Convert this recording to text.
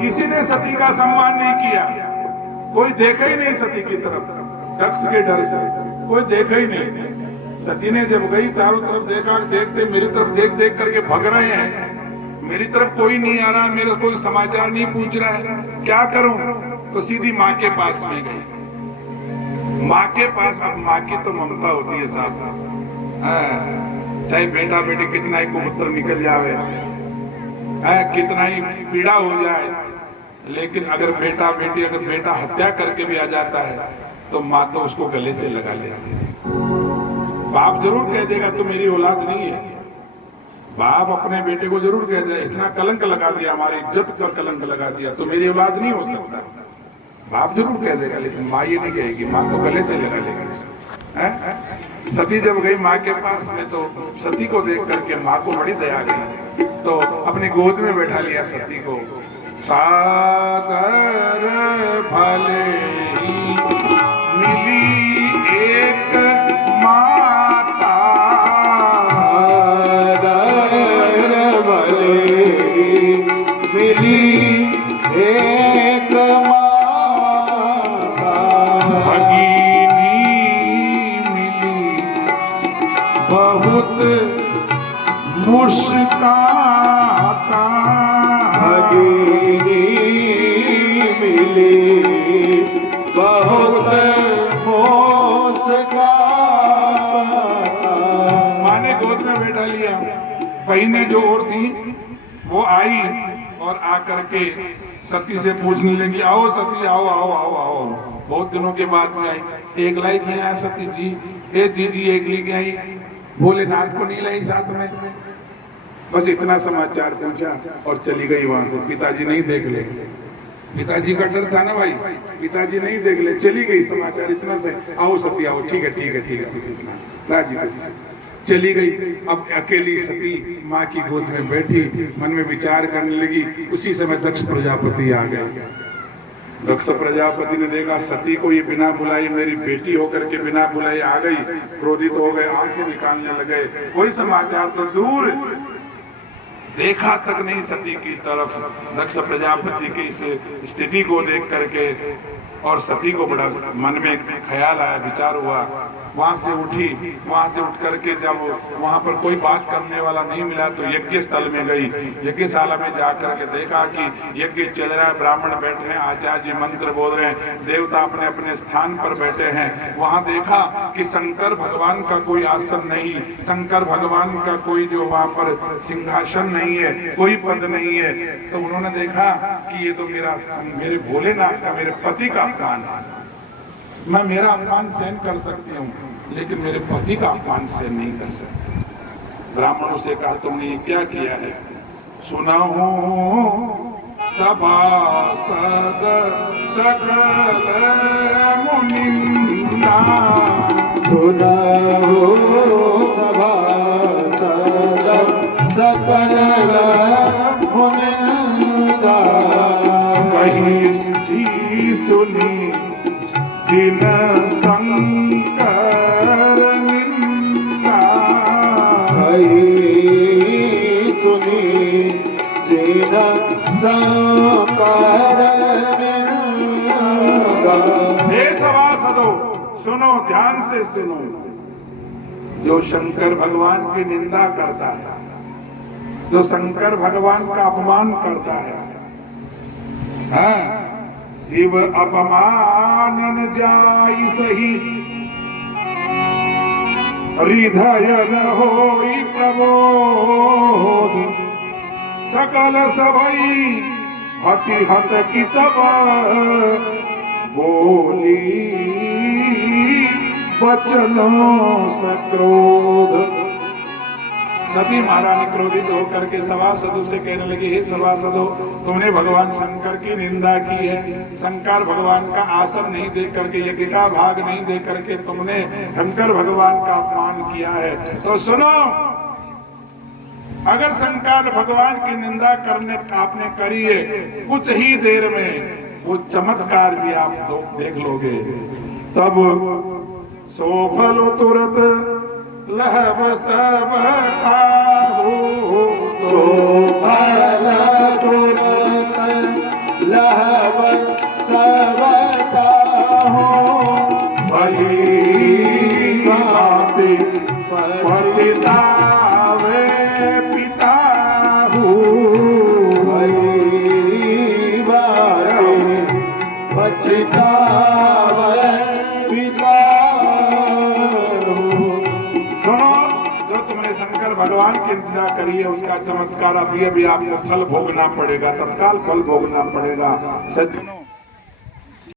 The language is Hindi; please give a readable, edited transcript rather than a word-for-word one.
किसी ने सती का सम्मान नहीं किया, कोई देखा ही नहीं सती की तरफ, दक्ष के डर से कोई देखा ही नहीं। सती ने जब गई चारों तरफ देखा, देखते मेरी तरफ देख देख करके भग रहे हैं, मेरी तरफ कोई नहीं आ रहा, मेरा कोई समाचार नहीं पूछ रहा है, क्या करूं? तो सीधी माँ के पास में गई। माँ के पास, अब माँ की तो ममता होती है साहब, चाहे बेटा बेटी कितना ही कुपुत्र निकल जावे, कितना ही पीड़ा हो जाए, लेकिन अगर बेटा बेटी, अगर बेटा हत्या करके भी आ जाता है तो माँ तो उसको गले से लगा लेती है। बाप जरूर कह देगा तो मेरी औलाद नहीं है, बाप अपने बेटे को जरूर कह दे इतना कलंक लगा दिया, हमारी इज्जत पर कलंक लगा दिया, तो मेरी औलाद नहीं हो सकता, बाप जरूर कह देगा, लेकिन माँ ये नहीं कहेगी, माँ तो गले से लगा लेगी। सती जब गई माँ के पास में तो सती को देख करके माँ को बड़ी दया गई, तो अपनी गोद में बैठा लिया सती को। सागर भले ही मिली एक माता, सागर भले ही मिली एक माता, भगिनी मिली बहुत मुस्काता, भगिनी मिली बहुत मुस्काता। माँ ने गोद में बैठा लिया, बहनें जो और थी वो आई और आकर के सती से पूछने लगी, आओ सती आओ आओ आओ आओ, बहुत दिनों के बाद में आई, एक लाई क्यों आया सती जी? ए जी एक ली आई, भोलेनाथ को नहीं लाई साथ में? बस इतना समाचार पूछा और चली गई वहां से। पिताजी नहीं देख ले, पिताजी का डर था ना भाई, पिताजी नहीं देख ले, चली गई, समाचार इतना से, आओ सती आओ, ठीक है ठीक है ठीक है, कुछ इतना राजी बस चली गई। अब अकेली सती माँ की गोद में बैठी मन में विचार करने लगी। उसी समय दक्ष प्रजापति आ गए। दक्ष प्रजापति ने देखा सती को ये बिना बुलाई, मेरी बेटी होकर के बिना बुलाई आ गई, क्रोधित हो गए, आंखें निकालने लगे, कोई समाचार तो दूर, देखा तक नहीं सती की तरफ। दक्ष प्रजापति की इस स्थिति को देख करके और सती को बड़ा मन में ख्याल आया, विचार हुआ, वहां से उठी, वहां से उठ करके जब वहां पर कोई बात करने वाला नहीं मिला तो यज्ञ स्थल में गई। यज्ञशाला में जाकर के देखा कि यज्ञ चल रहा है, ब्राह्मण बैठे हैं, आचार्य जी मंत्र बोल रहे हैं, देवता अपने अपने स्थान पर बैठे हैं। वहां देखा कि शंकर भगवान का कोई आसन नहीं, शंकर भगवान का कोई जो वहां पर सिंहासन नहीं है, कोई पद नहीं है। तो उन्होंने देखा कि ये तो मेरे भोलेनाथ का, मेरे पति का अपमान है, मैं मेरा अपमान सहन कर सकती हूँ लेकिन मेरे पति का अपमान सहन नहीं कर सकते। ब्राह्मणों से कहा तुमने ये क्या किया है? सुना हूँ सभासद सकल मुनिंदा, सुना हो सभासद सकल मुनिंदा, कहीं सी सुनी जिन शंकर निंदा, सुनी जिन शंकर निंदा। हे सभासदों सुनो, ध्यान से सुनो, जो शंकर भगवान की निंदा करता है, जो शंकर भगवान का अपमान करता है, हाँ, शिव अपमानन जाई सही, हृदय न होई प्रबोध, सकल सबई हटि हट की तब बोली बचनों से क्रोध। सती महारानी क्रोधित होकर के सभासदों से कहने लगी, हे सभासदों, तुमने भगवान शंकर की निंदा की है, शंकर भगवान का आसन नहीं दे करके, यज्ञ का भाग नहीं दे करके तुमने शंकर भगवान का अपमान किया है। तो सुनो, अगर शंकर भगवान की निंदा करने आपने करी है, कुछ ही देर में वो चमत्कार भी आप लोग देख लोगे, तब सोफल तुरंत लहब सब खाओ, सोफल तुरंत पछतावे पिता हूँ पछतावे पिता सुनो, जो तुमने शंकर भगवान की निंदा करी है उसका चमत्कार अभी अभी आपको फल भोगना पड़ेगा, तत्काल फल भोगना पड़ेगा। सज्जनों